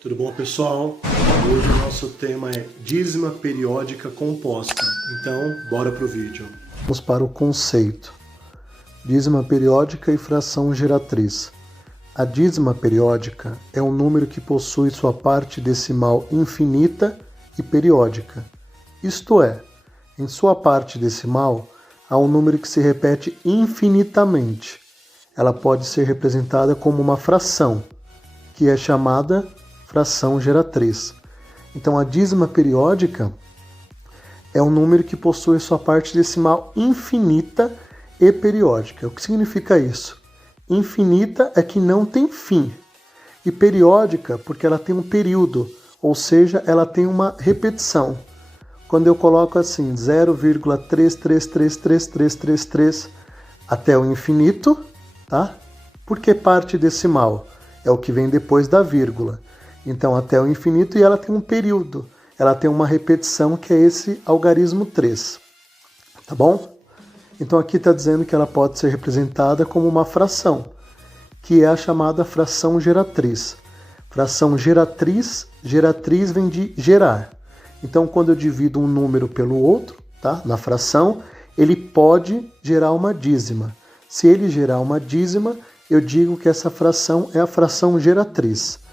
Tudo bom, pessoal? Hoje o nosso tema é dízima periódica composta. Então, bora pro vídeo. Vamos para o conceito. Dízima periódica e fração geratriz. A dízima periódica é um número que possui sua parte decimal infinita e periódica. Isto é, em sua parte decimal, há um número que se repete infinitamente. Ela pode ser representada como uma fração, que é chamada fração geratriz. Então, a dízima periódica é um número que possui sua parte decimal infinita e periódica. O que significa isso? Infinita é que não tem fim. E periódica porque ela tem um período, ou seja, ela tem uma repetição. Quando eu coloco assim 0,333333 até o infinito, tá? Por que parte decimal? É o que vem depois da vírgula. Então, até o infinito, e ela tem um período. Ela tem uma repetição, que é esse algarismo 3. Tá bom? Então, aqui está dizendo que ela pode ser representada como uma fração, que é a chamada fração geratriz. Fração geratriz vem de gerar. Então, quando eu divido um número pelo outro, tá? Na fração, ele pode gerar uma dízima. Se ele gerar uma dízima, eu digo que essa fração é a fração geratriz.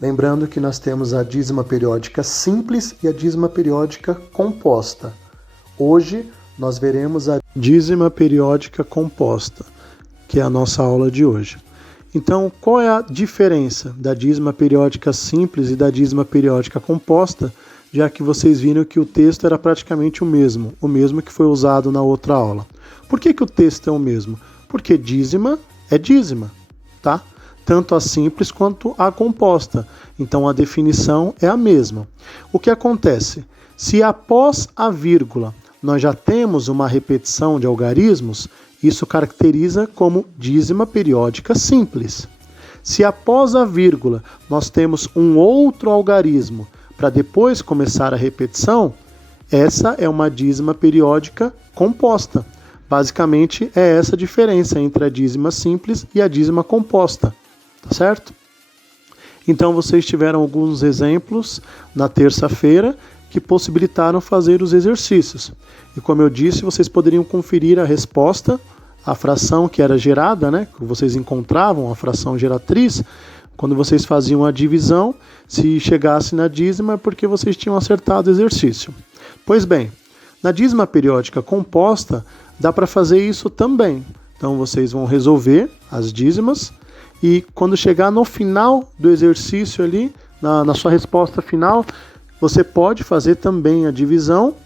Lembrando que nós temos a dízima periódica simples e a dízima periódica composta. Hoje nós veremos a dízima periódica composta, que é a nossa aula de hoje. Então, qual é a diferença da dízima periódica simples e da dízima periódica composta, já que vocês viram que o texto era praticamente o mesmo que foi usado na outra aula? Por que o texto é o mesmo? Porque dízima é dízima, tá? Tanto a simples quanto a composta. Então, a definição é a mesma. O que acontece? Se após a vírgula nós já temos uma repetição de algarismos, isso caracteriza como dízima periódica simples. Se após a vírgula nós temos um outro algarismo para depois começar a repetição, essa é uma dízima periódica composta. Basicamente, é essa a diferença entre a dízima simples e a dízima composta. Tá certo? Então, vocês tiveram alguns exemplos na terça-feira que possibilitaram fazer os exercícios. E como eu disse, vocês poderiam conferir a resposta, a fração que era gerada, né? Que vocês encontravam, a fração geratriz, quando vocês faziam a divisão, se chegasse na dízima é porque vocês tinham acertado o exercício. Pois bem, na dízima periódica composta, dá para fazer isso também. Então, vocês vão resolver as dízimas, e quando chegar no final do exercício ali, na sua resposta final, você pode fazer também a divisão,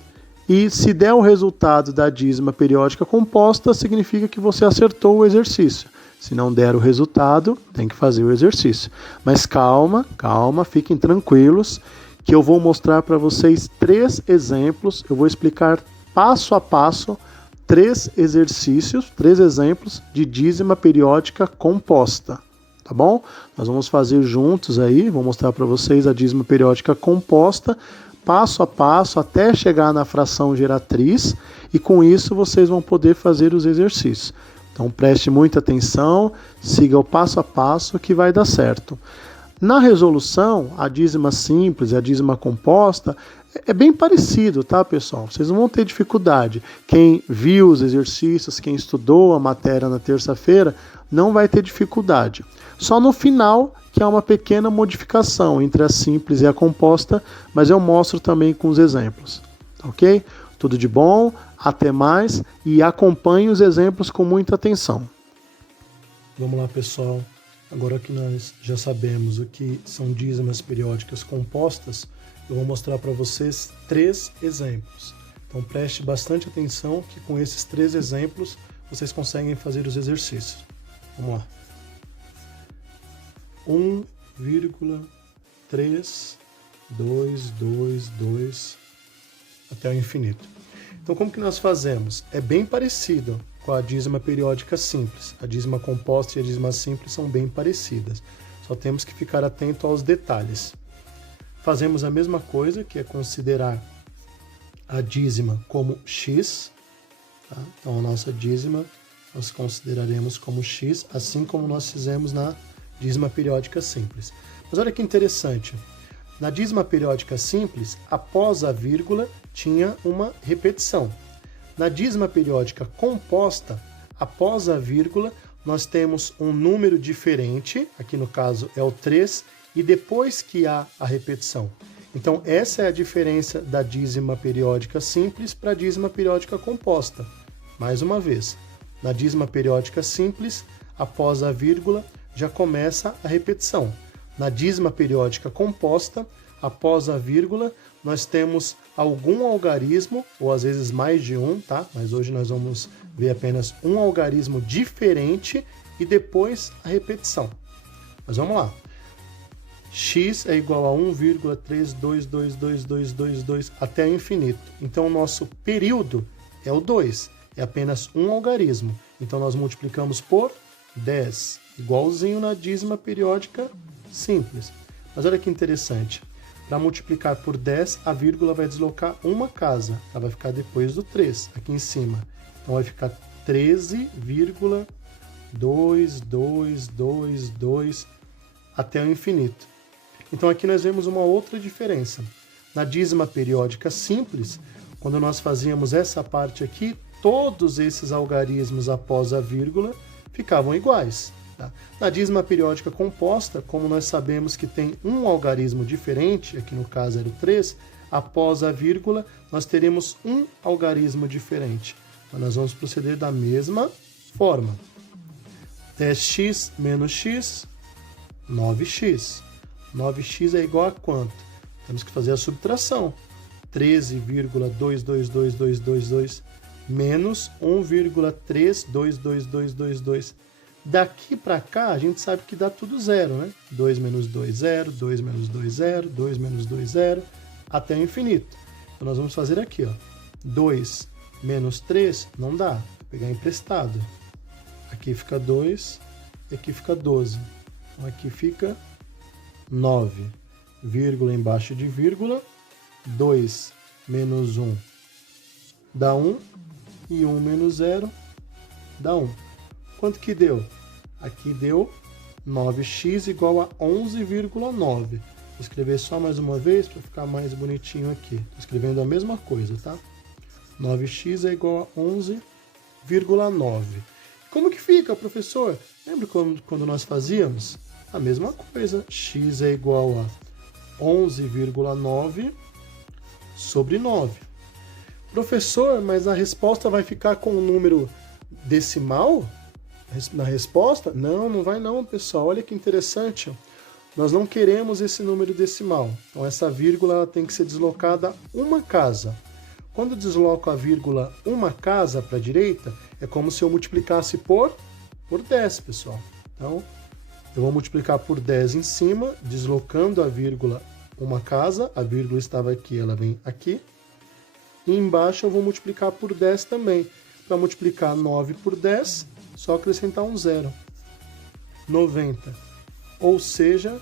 e se der o resultado da dízima periódica composta, significa que você acertou o exercício. Se não der o resultado, tem que fazer o exercício. Mas calma, fiquem tranquilos, que eu vou mostrar para vocês 3 exemplos, eu vou explicar passo a passo 3 exercícios, 3 exemplos de dízima periódica composta. Tá bom? Nós vamos fazer juntos aí, vou mostrar para vocês a dízima periódica composta, passo a passo, até chegar na fração geratriz, e com isso vocês vão poder fazer os exercícios. Então preste muita atenção, siga o passo a passo que vai dar certo. Na resolução, a dízima simples e a dízima composta é bem parecido, tá, pessoal? Vocês não vão ter dificuldade. Quem viu os exercícios, quem estudou a matéria na terça-feira, não vai ter dificuldade. Só no final que há uma pequena modificação entre a simples e a composta, mas eu mostro também com os exemplos. Ok? Tudo de bom, até mais e acompanhe os exemplos com muita atenção. Vamos lá, pessoal. Agora que nós já sabemos o que são dízimas periódicas compostas, eu vou mostrar para vocês 3 exemplos. Então preste bastante atenção que com esses 3 exemplos vocês conseguem fazer os exercícios. Vamos lá. 1,3222 até o infinito. Então como que nós fazemos? É bem parecido com a dízima periódica simples. A dízima composta e a dízima simples são bem parecidas. Só temos que ficar atento aos detalhes. Fazemos a mesma coisa, que é considerar a dízima como x. Tá? Então a nossa dízima nós consideraremos como x, assim como nós fizemos na dízima periódica simples. Mas olha que interessante. Na dízima periódica simples, após a vírgula, tinha uma repetição. Na dízima periódica composta, após a vírgula, nós temos um número diferente, aqui no caso é o 3, e depois que há a repetição. Então, essa é a diferença da dízima periódica simples para a dízima periódica composta. Mais uma vez, na dízima periódica simples, após a vírgula, já começa a repetição. Na dízima periódica composta, após a vírgula, nós temos algum algarismo, ou às vezes mais de um, tá? Mas hoje nós vamos ver apenas um algarismo diferente e depois a repetição. Mas vamos lá. X é igual a 1,3222222 até o infinito. Então, o nosso período é o 2, é apenas um algarismo. Então, nós multiplicamos por 10, igualzinho na dízima periódica simples. Mas olha que interessante. Para multiplicar por 10, a vírgula vai deslocar uma casa. Ela vai ficar depois do 3, aqui em cima. Então, vai ficar 13,2222 até o infinito. Então, aqui nós vemos uma outra diferença. Na dízima periódica simples, quando nós fazíamos essa parte aqui, todos esses algarismos após a vírgula ficavam iguais. Tá? Na dízima periódica composta, como nós sabemos que tem um algarismo diferente, aqui no caso era o 3, após a vírgula, nós teremos um algarismo diferente. Então, nós vamos proceder da mesma forma. 10x menos x, 9x. 9x é igual a quanto? Temos que fazer a subtração. 13,222222 menos 1,322222. Daqui para cá, a gente sabe que dá tudo zero, né? 2 menos 2, 0, 2 menos 2, 0, 2 menos 2, 0, até o infinito. Então, nós vamos fazer aqui, ó. 2 menos 3 não dá, vou pegar emprestado. Aqui fica 2 e aqui fica 12. Então, aqui fica 9, vírgula embaixo de vírgula, 2 menos 1 dá 1, e 1 menos 0 dá 1. Quanto que deu? Aqui deu 9x igual a 11,9. Vou escrever só mais uma vez para ficar mais bonitinho aqui. Estou escrevendo a mesma coisa, tá? 9x é igual a 11,9. Como que fica, professor? Lembra quando nós fazíamos? A mesma coisa, x é igual a 11,9 sobre 9. Professor, mas a resposta vai ficar com um número decimal na resposta? Não, não vai não, pessoal. Olha que interessante. Nós não queremos esse número decimal. Então, essa vírgula ela tem que ser deslocada uma casa. Quando eu desloco a vírgula uma casa para a direita, é como se eu multiplicasse por 10, pessoal. Então, eu vou multiplicar por 10 em cima, deslocando a vírgula uma casa. A vírgula estava aqui, ela vem aqui. E embaixo eu vou multiplicar por 10 também. Para multiplicar 9 por 10, só acrescentar um zero. 90. Ou seja,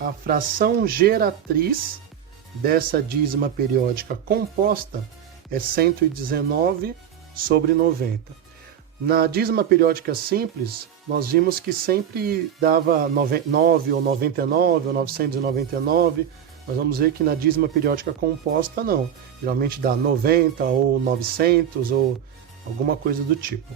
a fração geratriz dessa dízima periódica composta é 119 sobre 90. Na dízima periódica simples, nós vimos que sempre dava 9 ou 99 ou 999. Nós vamos ver que na dízima periódica composta não. Geralmente dá 90 ou 900 ou alguma coisa do tipo.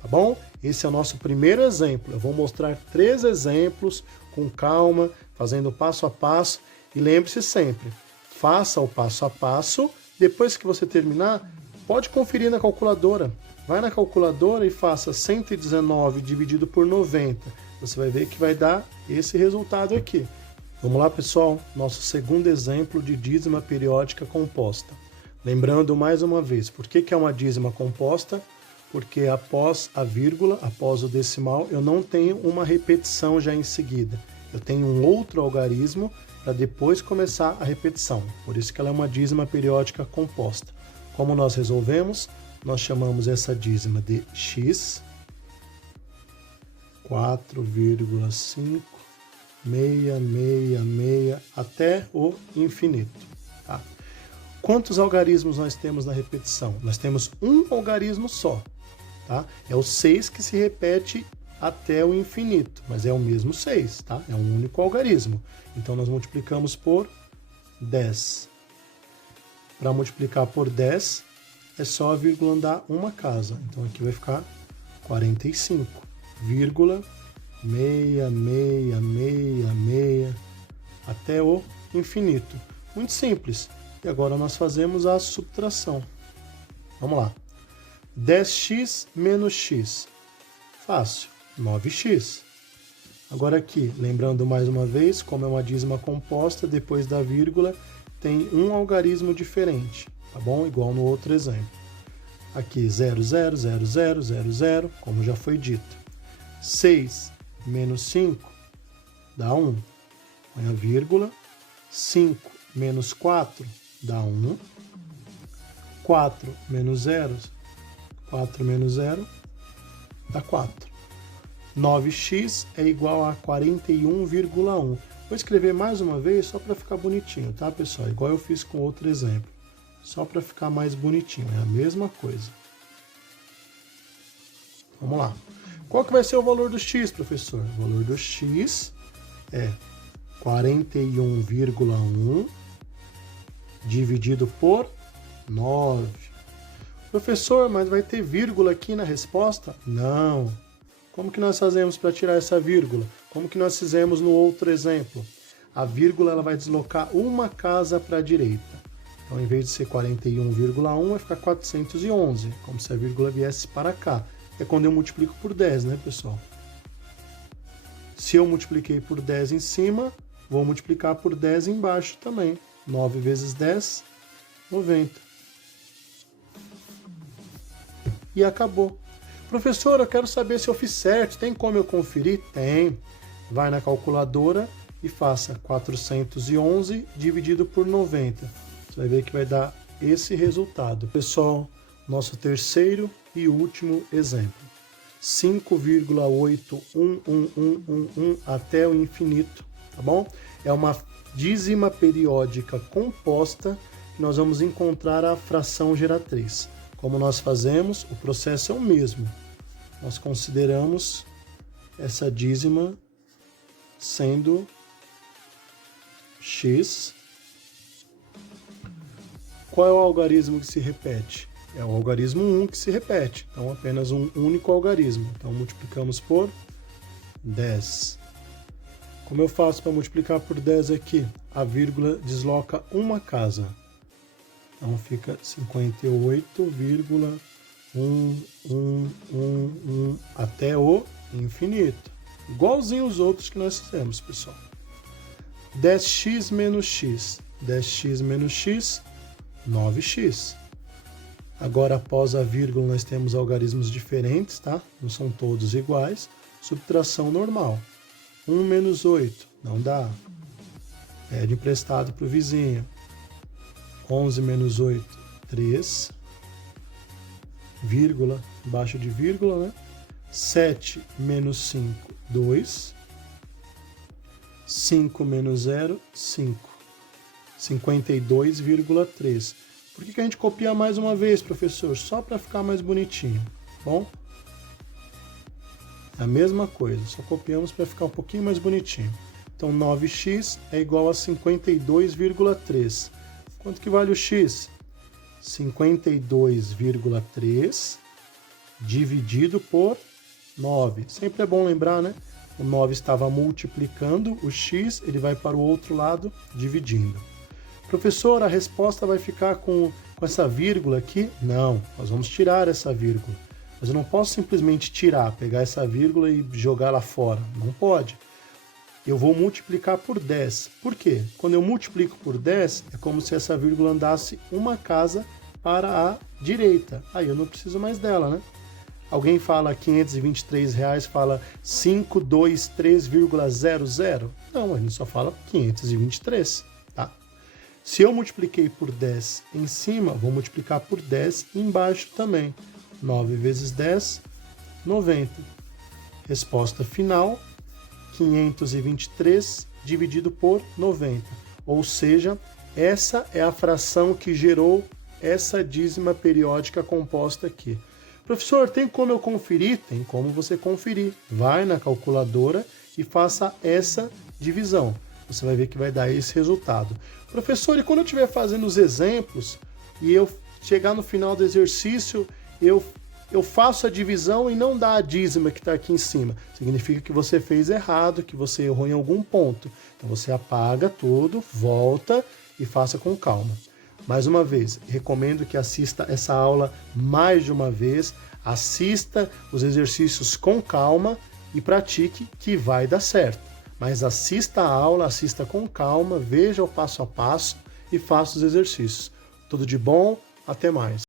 Tá bom? Esse é o nosso primeiro exemplo. Eu vou mostrar 3 exemplos com calma, fazendo passo a passo. E lembre-se sempre, faça o passo a passo. Depois que você terminar, pode conferir na calculadora. Vai na calculadora e faça 119 dividido por 90. Você vai ver que vai dar esse resultado aqui. Vamos lá, pessoal? Nosso segundo exemplo de dízima periódica composta. Lembrando mais uma vez, por que é uma dízima composta? Porque após a vírgula, após o decimal, eu não tenho uma repetição já em seguida. Eu tenho um outro algarismo para depois começar a repetição. Por isso que ela é uma dízima periódica composta. Como nós resolvemos? Nós chamamos essa dízima de x, 4,5666 até o infinito. Tá? Quantos algarismos nós temos na repetição? Nós temos um algarismo só. Tá? É o 6 que se repete até o infinito, mas é o mesmo 6, tá? É um único algarismo. Então, nós multiplicamos por 10. Para multiplicar por 10, é só a vírgula andar uma casa. Então, aqui vai ficar 45, vírgula 66666 até o infinito. Muito simples. E agora nós fazemos a subtração. Vamos lá. 10x menos x. Fácil. 9x. Agora aqui, lembrando mais uma vez, como é uma dízima composta, depois da vírgula tem um algarismo diferente, tá bom? Igual no outro exemplo. Aqui 0, 0, 0, 0, 0, 0, como já foi dito. 6 menos 5 dá 1. Põe a vírgula. 5 menos 4 dá 1. 4 menos 0, 4 menos 0 dá 4. 9x é igual a 41,1. Vou escrever mais uma vez só para ficar bonitinho, tá, pessoal? Igual eu fiz com outro exemplo. Só para ficar mais bonitinho, é a mesma coisa. Vamos lá. Qual que vai ser o valor do x, professor? O valor do x é 41,1 dividido por 9. Professor, mas vai ter vírgula aqui na resposta? Não. Como que nós fazemos para tirar essa vírgula? Como que nós fizemos no outro exemplo? A vírgula ela vai deslocar uma casa para a direita. Então, em vez de ser 41,1, vai ficar 411, como se a vírgula viesse para cá. É quando eu multiplico por 10, né, pessoal? Se eu multipliquei por 10 em cima, vou multiplicar por 10 embaixo também. 9 vezes 10, 90. E acabou. Professor, eu quero saber se eu fiz certo. Tem como eu conferir? Tem. Vai na calculadora e faça 411 dividido por 90. Você vai ver que vai dar esse resultado. Pessoal, nosso terceiro e último exemplo. 5,81111 até o infinito, tá bom? É uma dízima periódica composta que nós vamos encontrar a fração geratriz. Como nós fazemos, o processo é o mesmo. Nós consideramos essa dízima sendo x. Qual é o algarismo que se repete? É o algarismo 1 que se repete. Então, apenas um único algarismo. Então, multiplicamos por 10. Como eu faço para multiplicar por 10 aqui? A vírgula desloca uma casa. Então, fica 58,1111 até o infinito. Igualzinho os outros que nós fizemos, pessoal. 10x menos x. 10x menos x, 9x. Agora, após a vírgula, nós temos algarismos diferentes, tá? Não são todos iguais. Subtração normal. 1 menos 8, não dá. Pede emprestado para o vizinho. 11 menos 8, 3. Vírgula, embaixo de vírgula, né? 7 menos 5, 2. 5 menos 0, 5. 52,3. Por que a gente copia mais uma vez, professor? Só para ficar mais bonitinho, bom? É a mesma coisa, só copiamos para ficar um pouquinho mais bonitinho. Então, 9x é igual a 52,3. Quanto que vale o x? 52,3 dividido por 9. Sempre é bom lembrar, né? O 9 estava multiplicando o x, ele vai para o outro lado dividindo. Professor, a resposta vai ficar com essa vírgula aqui? Não, nós vamos tirar essa vírgula. Mas eu não posso simplesmente tirar, pegar essa vírgula e jogar lá fora. Não pode. Eu vou multiplicar por 10. Por quê? Quando eu multiplico por 10, é como se essa vírgula andasse uma casa para a direita. Aí eu não preciso mais dela, né? Alguém fala R$523, fala 523,00? Não, a gente só fala 523, tá? Se eu multipliquei por 10 em cima, vou multiplicar por 10 embaixo também. 9 vezes 10, 90. Resposta final, 523 dividido por 90. Ou seja, essa é a fração que gerou essa dízima periódica composta aqui. Professor, tem como eu conferir? Tem como você conferir. Vai na calculadora e faça essa divisão. Você vai ver que vai dar esse resultado. Professor, e quando eu estiver fazendo os exemplos e eu chegar no final do exercício, eu faço a divisão e não dá a dízima que está aqui em cima. Significa que você fez errado, que você errou em algum ponto. Então você apaga tudo, volta e faça com calma. Mais uma vez, recomendo que assista essa aula mais de uma vez, assista os exercícios com calma e pratique que vai dar certo. Mas assista a aula, assista com calma, veja o passo a passo e faça os exercícios. Tudo de bom, até mais.